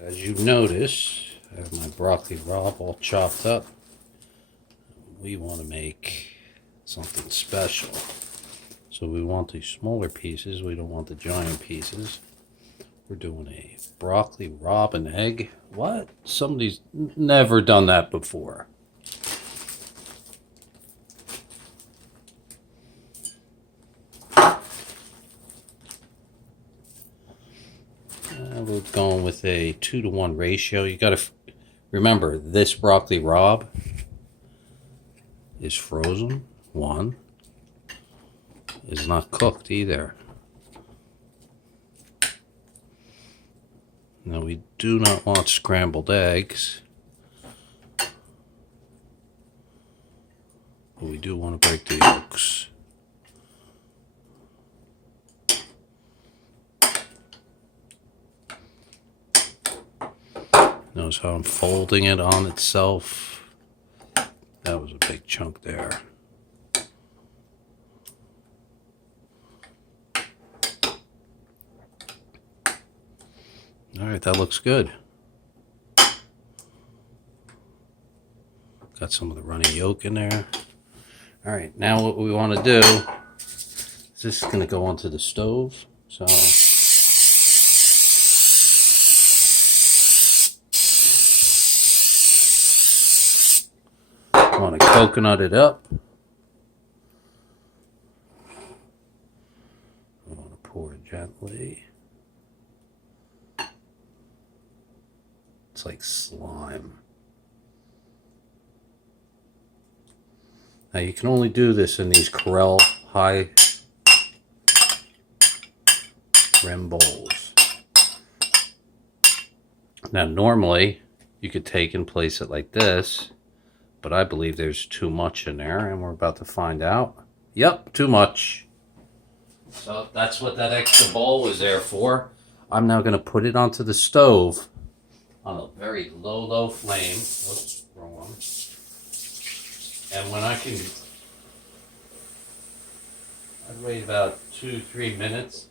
As you notice, I have my broccoli rabe all chopped up. We want to make something special. So we want the smaller pieces, we don't want the giant pieces. We're doing a broccoli rabe and egg. What? Somebody's never done that before. We're going with a 2-to-1 ratio. You got to remember, this broccoli rabe is frozen. One is not cooked either. Now we do not want scrambled eggs, but we do want to break the yolks. Notice how I'm folding it on itself. That was a big chunk there. All right, that looks good. Got some of the runny yolk in there. All right, now what we want to do is this is going to go onto the stove. So I want to coconut it up. I want to pour it gently. It's like slime. Now you can only do this in these Corel high rim bowls. Now normally you could take and place it like this, but I believe there's too much in there, and we're about to find out. Yep, too much. So that's what that extra bowl was there for. I'm now going to put it onto the stove on a very low flame. Oops, wrong one. And when I'd wait about 2-3 minutes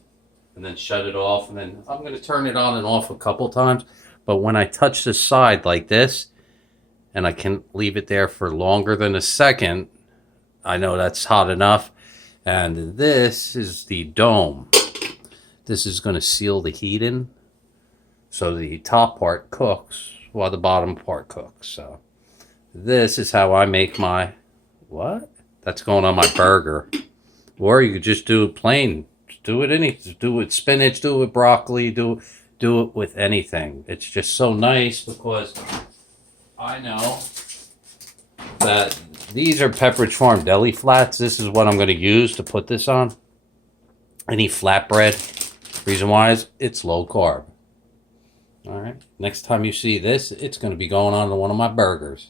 and then shut it off, and then I'm going to turn it on and off a couple times. But when I touch the side like this, and I can leave it there for longer than a second, I know that's hot enough. And this is the dome. This is going to seal the heat in, so the top part cooks while the bottom part cooks. So this is how I make my, what? That's going on my burger. Or you could just do it plain. Just do it do it with spinach, do it with broccoli, do it with anything. It's just so nice because I know that these are Pepperidge Farm deli flats. This is what I'm going to use to put this on. Any flatbread. Reason why is it's low carb. All right. Next time you see this, it's going to be going on to one of my burgers.